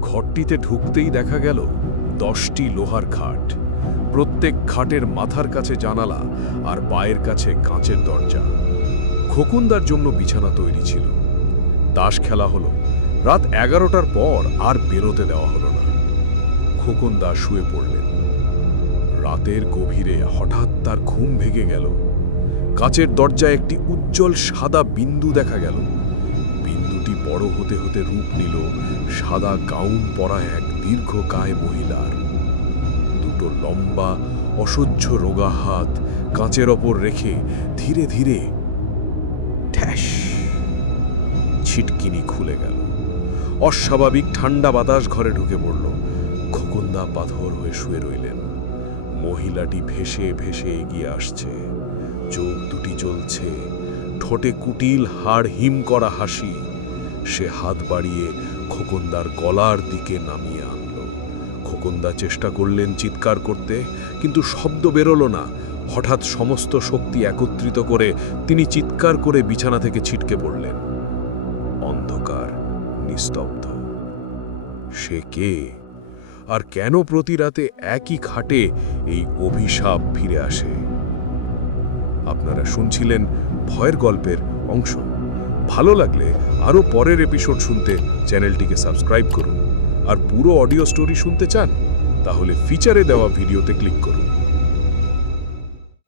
ঘরটিতে ঢুকতেই দেখা গেল দশটি লোহার খাট। প্রত্যেক খাটের মাথার কাছে জানালা আর পায়ের কাছে কাঁচের দরজা। খোকুন্দার জন্য বিছানা তৈরি ছিল। তাস খেলা হলো। রাত এগারোটার পর আর বেরোতে দেওয়া হলো না। খোকনদা শুয়ে পড়লেন। রাতের গভীরে হঠাৎ তার ঘুম ভেঙে গেল। কাচের দরজায় একটি উজ্জ্বল সাদা বিন্দু দেখা গেল। বড় হতে হতে রূপ নিল সাদা গাউন পরা এক দীর্ঘকায় মহিলার। দুটো লম্বা, অসহ্য রোগা হাত কাঁচের ওপর রেখে ধীরে ধীরে ঠ্যাস, ছিটকিনি খুলে গেল। অস্বাভাবিক ঠান্ডা বাতাস ঘরে ঢুকে পড়ল। খোকন্দা পাথর হয়ে শুয়ে রইলেন। মহিলাটি ভেসে ভেসে এগিয়ে আসছে। চোখ দুটি চলছে ঠোঁটে কুটিল হাড় হিম করা হাসি। সে হাত বাড়িয়ে খোকন্দার গলার দিকে নামিয়ে আনলো। খোকন্দা চেষ্টা করলেন চিৎকার করতে, কিন্তু শব্দ বেরোলো না। হঠাৎ সমস্ত শক্তি একত্রিত করে তিনি চিৎকার করে বিছানা থেকে ছিটকে পড়লেন। অন্ধকার, নিস্তব্ধ। সে কে? আর কেন প্রতি রাতে একই খাটে এই অভিশাপ ফিরে আসে? আপনারা শুনছিলেন ভয়ের গল্পের অংশ। ভালো লাগলে আরও পরের এপিসোড শুনতে চ্যানেলটিকে সাবস্ক্রাইব করুন। আর পুরো অডিও স্টোরি শুনতে চান, তাহলে ফিচারে দেওয়া ভিডিওতে ক্লিক করুন।